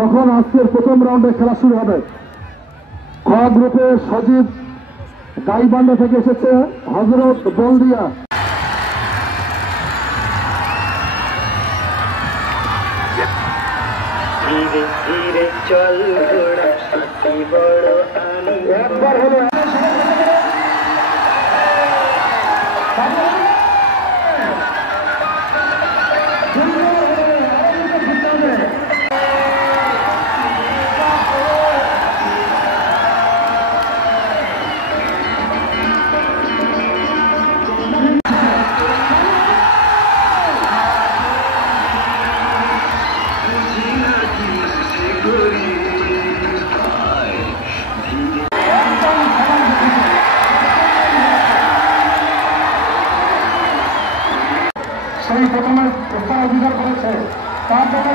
তখন আজকের প্রথম রাউন্ডে খেলা শুরু হবে। ক গ্রুপে সজীব গাইবান্ধা থেকে এসেছে, হযরত বলদিয়া। ধীরে ধীরে চল ঘোড়া অতি বড় একবার হলো সেই প্রথমে স্থান অধিকার করেছে, তারপরে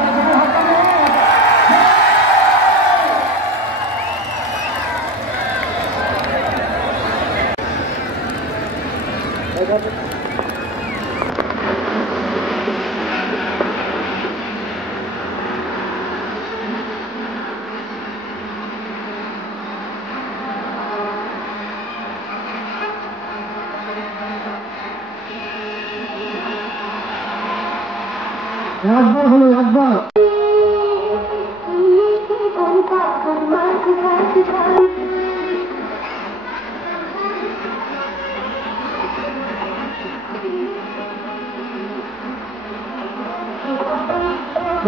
একবার হলো একবার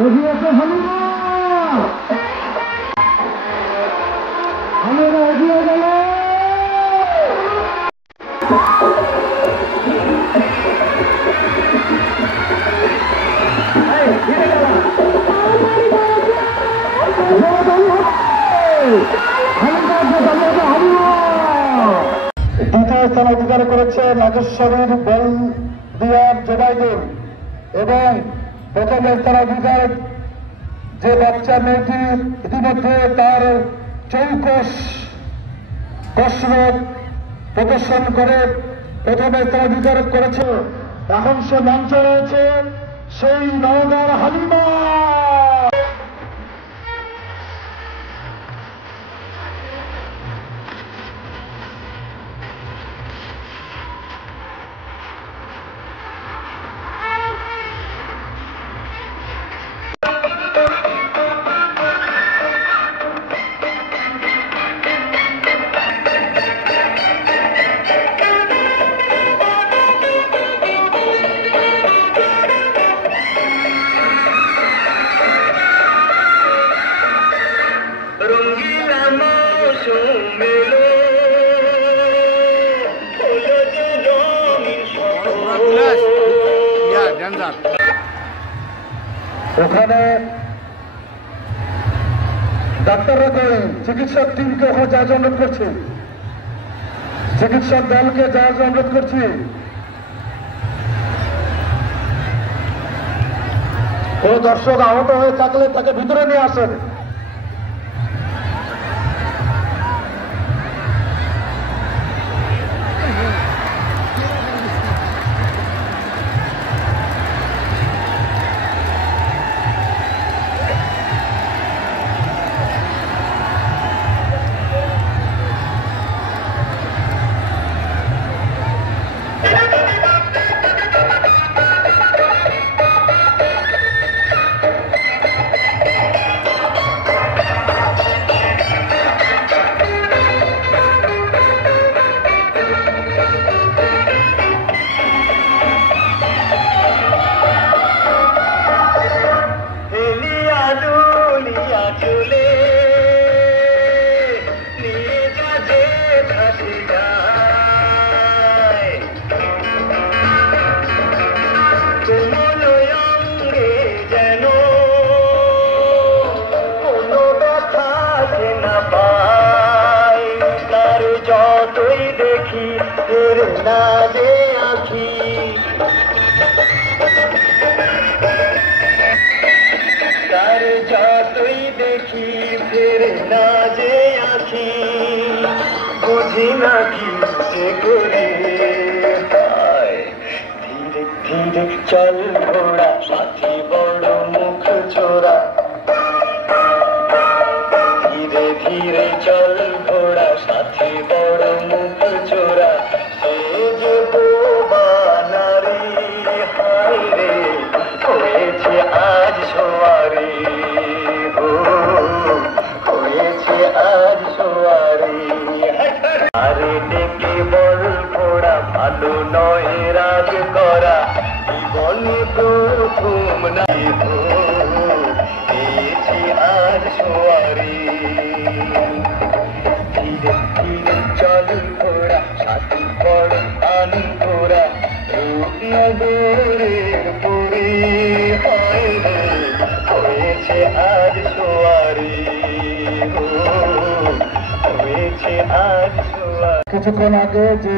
এগিয়েছে হালিমা এগিয়ে গেল। দ্বিতীয় স্থান অধিকার করেছে নাগেশ্বরীর বলদিয়া জোবাইদুল এবং প্রথম স্থান অধিকার যে বাচ্চা মেয়েটি ইতিমধ্যে তার চৌকস কসরত প্রদর্শন করে প্রথম স্থান অধিকার করেছে। এখন সে মঞ্চে রয়েছে সেই নওগাঁর হালিমা। ওখানে ডাক্তাররা করে চিকিৎসক টিমকে ওখানে যাওয়ার অনুরোধ করছি, চিকিৎসক দলকে যাওয়ার অনুরোধ করছি। কোন দর্শক আহত হয়ে থাকলে তাকে ভিতরে নিয়ে আসেন। चल घोड़ा साथी बड़ो मुख छोरा ভালো নয় রাগ করা জীবনে প্রথম নাই পেয়েছি আজ সোয়ারি ধীরে ধীরে চল ঘোরা সাথী বড় আনি ঘোরা রূপনগরের পুরী হয় রে হয়েছে আজ সোয়ারি হয়েছে আজ সোয়ারি। কিছুক্ষণ আগে যে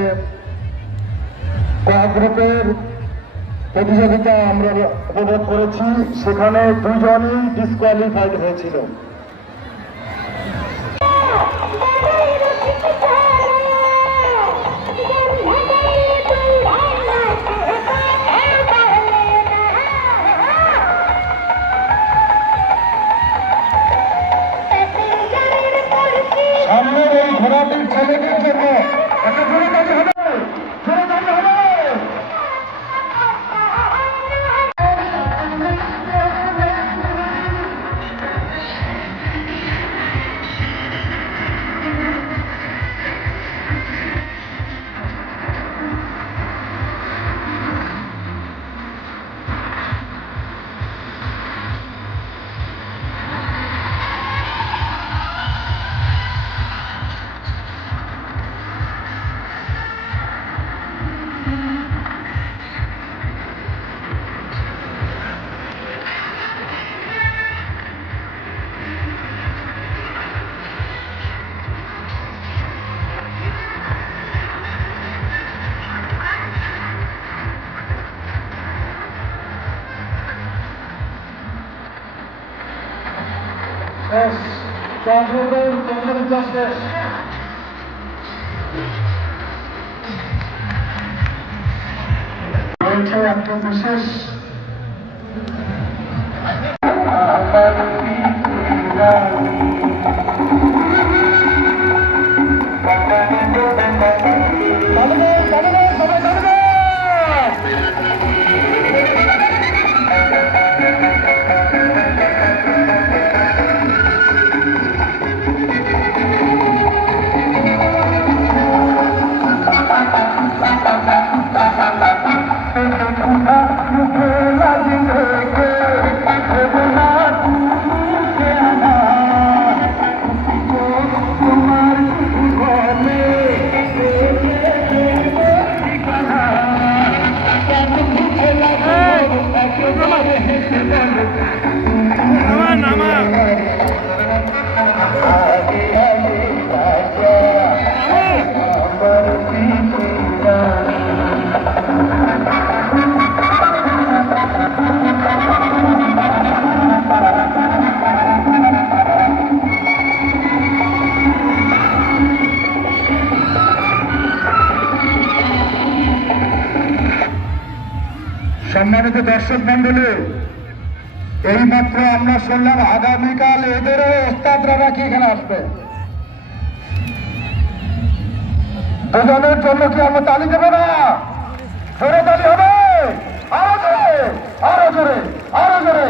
গ্রুপের প্রতিযোগিতা আমরা উপভোগ করেছি সেখানে দুজনই ডিসকোয়ালিফাইড হয়েছিল। সামনের এই ঘোড়াটির ছেলেদের জন্য একটা জোরে তালি হবে, জোরে তালি হবে। Yes, Transformer, Transformer Justice. Later after Mrs. সম্মানিত দর্শক মন্ডলী, এইমাত্র আমরা শুনলাম আগামীকাল এদেরও ওস্তাদরা নাকি এখানে আসবে। দুজনের জন্য কি আমরা তালি দেবো না? জোরে তালি হবে, আরো জোরে, আরো জোরে, আরো জোরে।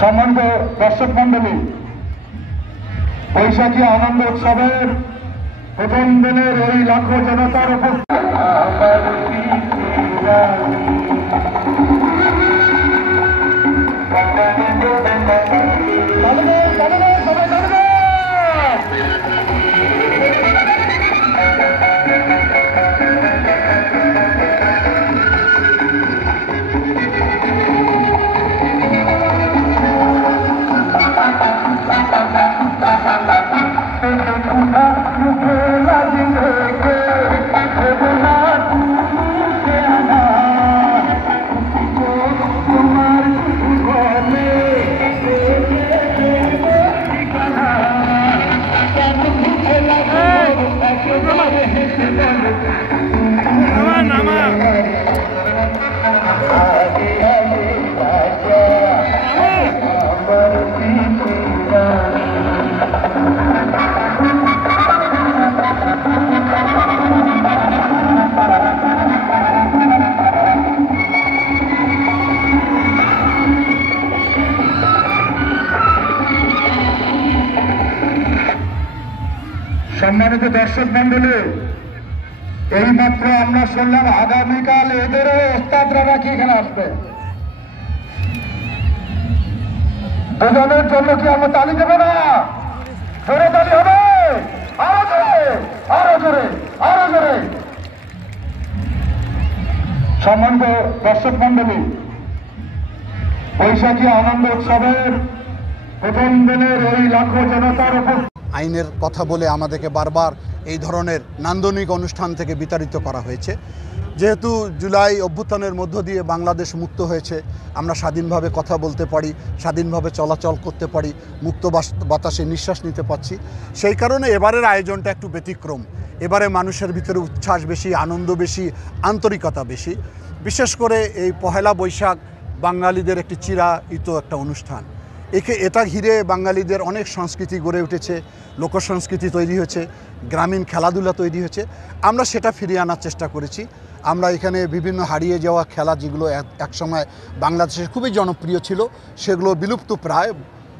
সম্মানিত দর্শক মন্ডলী, বৈশাখী আনন্দ উৎসবের প্রথম দিনের ওই লাখো জনতার উপর সম্মানিত দর্শক মন্ডলী, এইমাত্র আমরা শুনলাম আগামীকাল এদেরও ওস্তাদরা নাকি এখানে আসবে। দুজনের জন্য কি আমরা তালি দেবো না? জোরে তালি হবে, আরো জোরে, আরো জোরে, আরো জোরে। সম্মানিত দর্শক মন্ডলী, বৈশাখী আনন্দ উৎসবের প্রথম দিনের এই লাখো জনতার উপর আইনের কথা বলে আমাদেরকে বারবার এই ধরনের নান্দনিক অনুষ্ঠান থেকে বিতাড়িত করা হয়েছে। যেহেতু জুলাই অভ্যুত্থানের মধ্য দিয়ে বাংলাদেশ মুক্ত হয়েছে, আমরা স্বাধীনভাবে কথা বলতে পারি, স্বাধীনভাবে চলাচল করতে পারি, মুক্ত বাতাসে নিঃশ্বাস নিতে পারছি। সেই কারণে এবারের আয়োজনটা একটু ব্যতিক্রম। এবারে মানুষের ভিতরে উচ্ছ্বাস বেশি, আনন্দ বেশি, আন্তরিকতা বেশি। বিশেষ করে এই পহেলা বৈশাখ বাঙালিদের একটি চিরায়িত একটা অনুষ্ঠান। এটা ঘিরে বাঙালিদের অনেক সংস্কৃতি গড়ে উঠেছে, লোকসংস্কৃতি তৈরি হয়েছে, গ্রামীণ খেলাধুলা তৈরি হয়েছে। আমরা সেটা ফিরিয়ে আনার চেষ্টা করেছি। আমরা এখানে বিভিন্ন হারিয়ে যাওয়া খেলা, যেগুলো একসময় বাংলাদেশে খুবই জনপ্রিয় ছিল, সেগুলো বিলুপ্ত প্রায়,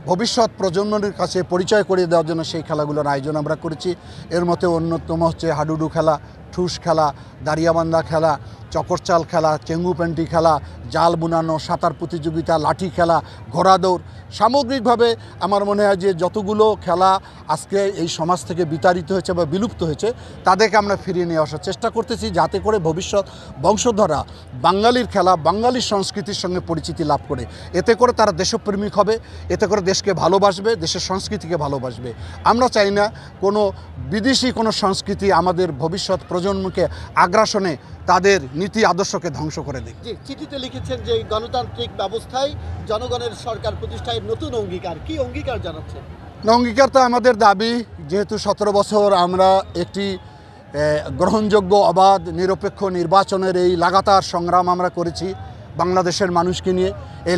ভবিষ্যৎ প্রজন্মের কাছে পরিচয় করিয়ে দেওয়ার জন্য সেই খেলাগুলোর আয়োজন আমরা করেছি। এর মধ্যে অন্যতম হচ্ছে হাডুডু খেলা, ঠুস খেলা, দাঁড়িয়াবান্ধা খেলা, চকরচাল খেলা, চেঙ্গু প্যান্টি খেলা, জাল বুনানো, সাঁতার প্রতিযোগিতা, লাঠি খেলা, ঘোড়া দৌড়। সামগ্রিকভাবে আমার মনে হয় যে যতগুলো খেলা আজকে এই সমাজ থেকে বিতাড়িত হয়েছে বা বিলুপ্ত হয়েছে, তাদেরকে আমরা ফিরিয়ে নিয়ে আসার চেষ্টা করতেছি, যাতে করে ভবিষ্যৎ বংশধররা বাঙালির খেলা, বাঙালির সংস্কৃতির সঙ্গে পরিচিতি লাভ করে। এতে করে তারা দেশপ্রেমিক হবে, এতে করে দেশকে ভালোবাসবে, দেশের সংস্কৃতিকে ভালোবাসবে। আমরা চাই না কোনো বিদেশি কোনো সংস্কৃতি আমাদের ভবিষ্যৎ প্রজন্মকে আগ্রাসনে তাদের নীতি আদর্শকে ধ্বংস করে দেয়। জি, চিঠিতে লিখেছেন যে গণতান্ত্রিক ব্যবস্থায় জনগণের সরকার প্রতিষ্ঠায় নতুন অঙ্গীকার। কি অঙ্গীকার জানাচ্ছেন? অঙ্গীকার তো আমাদের দাবি, যেহেতু 17 বছর আমরা একটি গ্রহণযোগ্য, অবাধ, নিরপেক্ষ নির্বাচনের এই লাগাতার সংগ্রাম আমরা করেছি বাংলাদেশের মানুষকে নিয়ে। এই